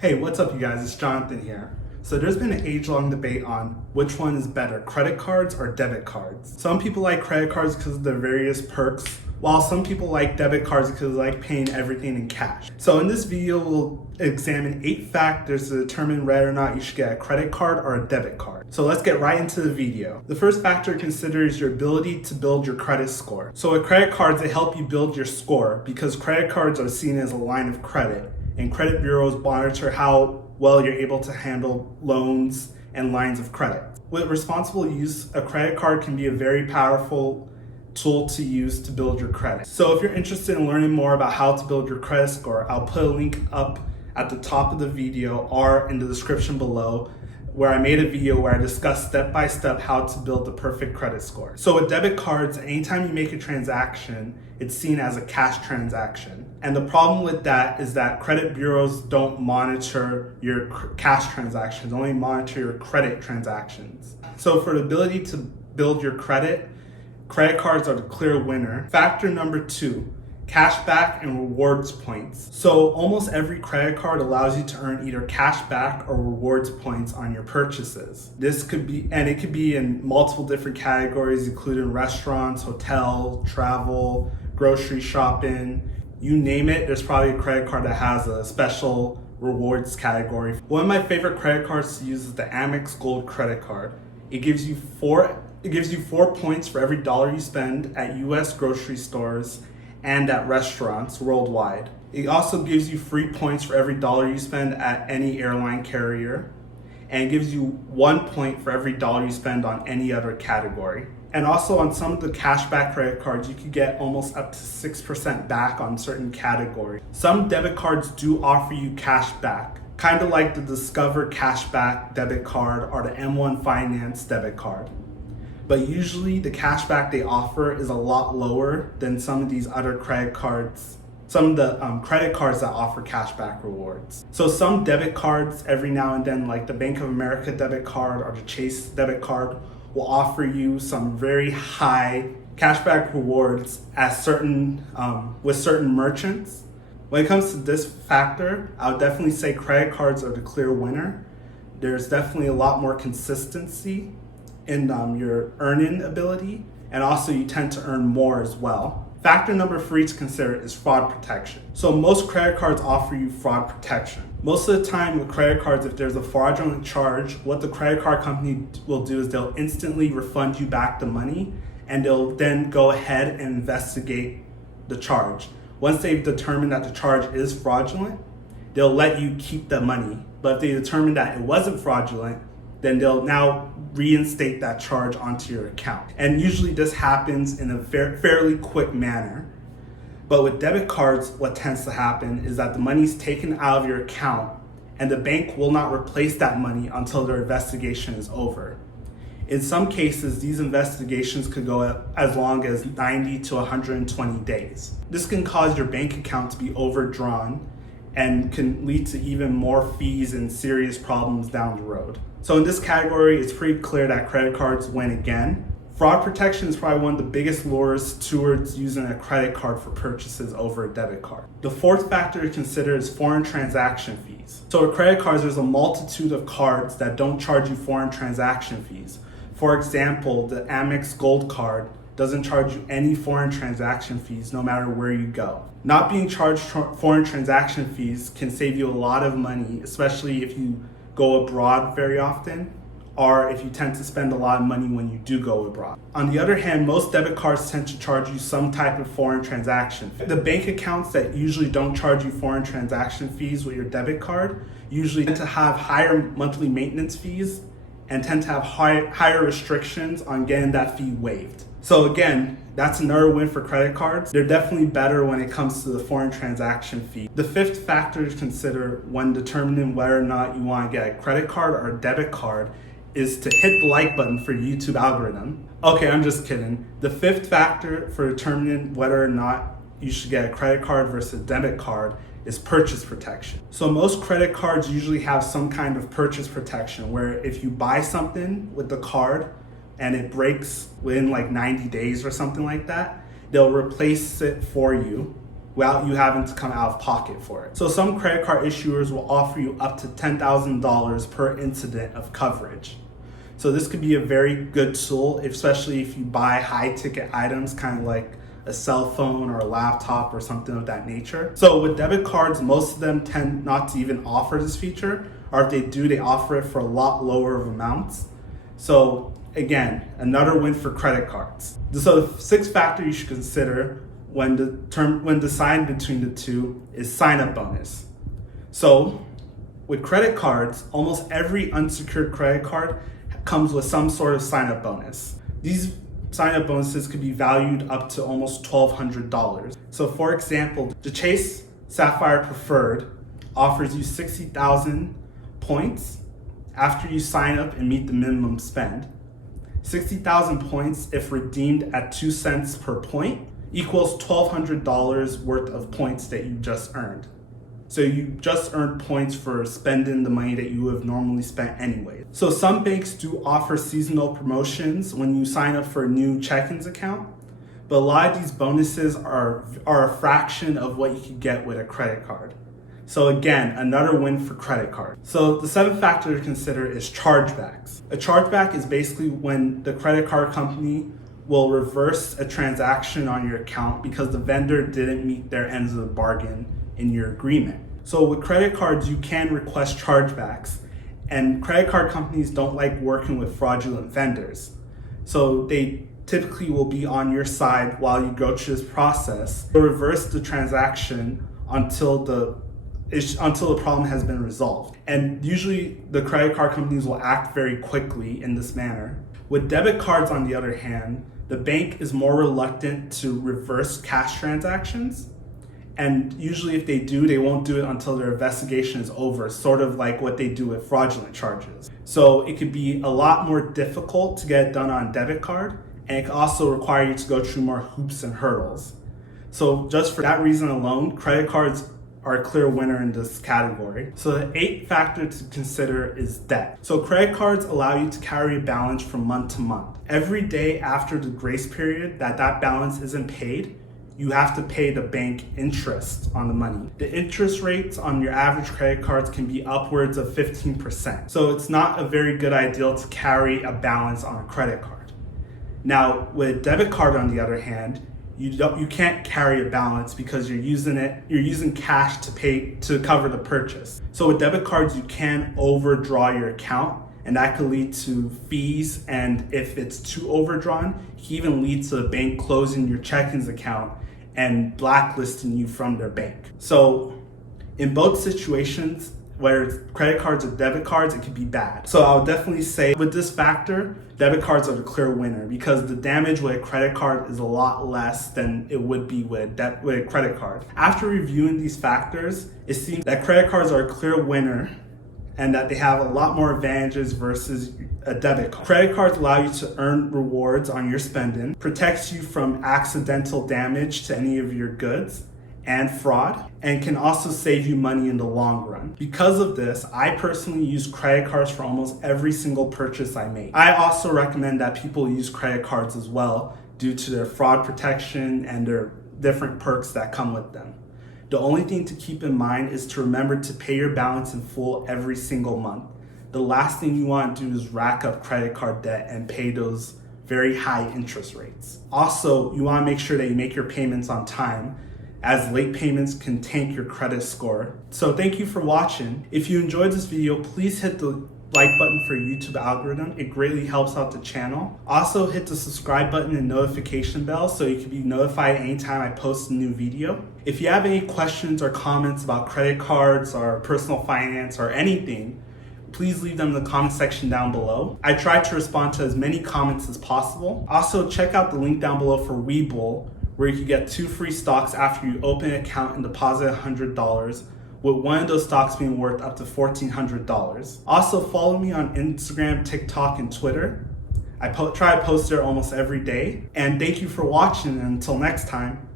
Hey, what's up you guys? It's Jonathan here. So there's been an age-long debate on which one is better, credit cards or debit cards. Some people like credit cards because of their various perks, while some people like debit cards because they like paying everything in cash. So in this video, we'll examine 8 factors to determine whether or not you should get a credit card or a debit card. So let's get right into the video. The first factor to consider is your ability to build your credit score. So with credit cards, they help you build your score because credit cards are seen as a line of credit, and credit bureaus monitor how well you're able to handle loans and lines of credit. With responsible use, a credit card can be a very powerful tool to use to build your credit. So if you're interested in learning more about how to build your credit score, I'll put a link up at the top of the video or in the description below, where I made a video where I discuss step-by-step how to build the perfect credit score. So with debit cards, anytime you make a transaction, it's seen as a cash transaction. And the problem with that is that credit bureaus don't monitor your cash transactions, only monitor your credit transactions. So for the ability to build your credit cards are the clear winner. Factor number 2, cashback and rewards points. So almost every credit card allows you to earn either cashback or rewards points on your purchases. This could be, and it could be in multiple different categories, including restaurants, hotel, travel, grocery shopping, you name it. There's probably a credit card that has a special rewards category. One of my favorite credit cards to use is the Amex Gold Credit Card. It gives you 4 points for every dollar you spend at US grocery stores and at restaurants worldwide. It also gives you free points for every dollar you spend at any airline carrier, and it gives you 1 point for every dollar you spend on any other category. And also on some of the cashback credit cards, you could get almost up to 6% back on certain categories. Some debit cards do offer you cash back, kind of like the Discover Cashback debit card or the M1 Finance debit card. But usually the cashback they offer is a lot lower than some of these other credit cards, some of the credit cards that offer cashback rewards. So some debit cards every now and then, like the Bank of America debit card or the Chase debit card, will offer you some very high cashback rewards at with certain merchants. When it comes to this factor, I would definitely say credit cards are the clear winner. There's definitely a lot more consistency in your earning ability, and also you tend to earn more as well. Factor number 3 to consider is fraud protection. So most credit cards offer you fraud protection. Most of the time with credit cards, if there's a fraudulent charge, what the credit card company will do is they'll instantly refund you back the money, and they'll then go ahead and investigate the charge. Once they've determined that the charge is fraudulent, they'll let you keep the money. But if they determine that it wasn't fraudulent, then they'll now reinstate that charge onto your account. And usually this happens in a fairly quick manner. But with debit cards, what tends to happen is that the money's taken out of your account and the bank will not replace that money until their investigation is over. In some cases, these investigations could go as long as 90 to 120 days. This can cause your bank account to be overdrawn and can lead to even more fees and serious problems down the road. So in this category, it's pretty clear that credit cards win again. Fraud protection is probably one of the biggest lures towards using a credit card for purchases over a debit card. The fourth factor to consider is foreign transaction fees. So with credit cards, there's a multitude of cards that don't charge you foreign transaction fees. For example, the Amex Gold Card doesn't charge you any foreign transaction fees no matter where you go. Not being charged foreign transaction fees can save you a lot of money, especially if you go abroad very often, or if you tend to spend a lot of money when you do go abroad. On the other hand, most debit cards tend to charge you some type of foreign transaction fee. The bank accounts that usually don't charge you foreign transaction fees with your debit card usually tend to have higher monthly maintenance fees and tend to have higher restrictions on getting that fee waived. So again, that's another win for credit cards. They're definitely better when it comes to the foreign transaction fee. The fifth factor to consider when determining whether or not you want to get a credit card or a debit card is to hit the like button for YouTube algorithm. Okay, I'm just kidding. The fifth factor for determining whether or not you should get a credit card versus a debit card is purchase protection. So most credit cards usually have some kind of purchase protection where if you buy something with the card and it breaks within like 90 days or something like that, they'll replace it for you without you having to come out of pocket for it. So some credit card issuers will offer you up to $10,000 per incident of coverage. So this could be a very good tool, especially if you buy high ticket items, kind of like a cell phone or a laptop or something of that nature. So with debit cards, most of them tend not to even offer this feature, or if they do, they offer it for a lot lower of amounts. So again, another win for credit cards. So the sixth factor you should consider when deciding between the two is sign-up bonus. So with credit cards, almost every unsecured credit card comes with some sort of sign-up bonus. These sign-up bonuses could be valued up to almost $1,200. So for example, the Chase Sapphire Preferred offers you 60,000 points after you sign up and meet the minimum spend. 60,000 points, if redeemed at 2 cents per point, equals $1,200 worth of points that you just earned. So you just earned points for spending the money that you would have normally spent anyway. So some banks do offer seasonal promotions when you sign up for a new check-ins account, but a lot of these bonuses are a fraction of what you could get with a credit card. So again, another win for credit card. So the seventh factor to consider is chargebacks. A chargeback is basically when the credit card company will reverse a transaction on your account because the vendor didn't meet their ends of the bargain in your agreement. So with credit cards, you can request chargebacks, and credit card companies don't like working with fraudulent vendors. So they typically will be on your side while you go through this process. They'll reverse the transaction until the problem has been resolved. And usually the credit card companies will act very quickly in this manner. With debit cards, on the other hand, the bank is more reluctant to reverse cash transactions. And usually if they do, they won't do it until their investigation is over, sort of like what they do with fraudulent charges. So it could be a lot more difficult to get it done on a debit card, and it can also require you to go through more hoops and hurdles. So just for that reason alone, credit cards are a clear winner in this category. So the eighth factor to consider is debt. So credit cards allow you to carry a balance from month to month. Every day after the grace period that balance isn't paid, you have to pay the bank interest on the money. The interest rates on your average credit cards can be upwards of 15%. So it's not a very good idea to carry a balance on a credit card. Now, with a debit card, on the other hand, you can't carry a balance because you're using cash to cover the purchase. So with debit cards, you can overdraw your account, and that could lead to fees, and if it's too overdrawn, it can even lead to the bank closing your check-ins account and blacklisting you from their bank. So in both situations, whether it's credit cards or debit cards, it could be bad. So I would definitely say with this factor, debit cards are the clear winner because the damage with a credit card is a lot less than it would be with a credit card. After reviewing these factors, it seems that credit cards are a clear winner and that they have a lot more advantages versus a debit card. Credit cards allow you to earn rewards on your spending, protects you from accidental damage to any of your goods and fraud, and can also save you money in the long run. Because of this, I personally use credit cards for almost every single purchase I make. I also recommend that people use credit cards as well due to their fraud protection and their different perks that come with them. The only thing to keep in mind is to remember to pay your balance in full every single month. The last thing you want to do is rack up credit card debt and pay those very high interest rates. Also, you want to make sure that you make your payments on time, as late payments can tank your credit score. So thank you for watching. If you enjoyed this video, please hit the like button for YouTube algorithm. It greatly helps out the channel. Also hit the subscribe button and notification bell so you can be notified anytime I post a new video. If you have any questions or comments about credit cards or personal finance or anything, please leave them in the comment section down below. I try to respond to as many comments as possible. Also check out the link down below for Webull, where you can get 2 free stocks after you open an account and deposit $100, with one of those stocks being worth up to $1,400. Also follow me on Instagram, TikTok, and Twitter. I try to post there almost every day. And thank you for watching, and until next time.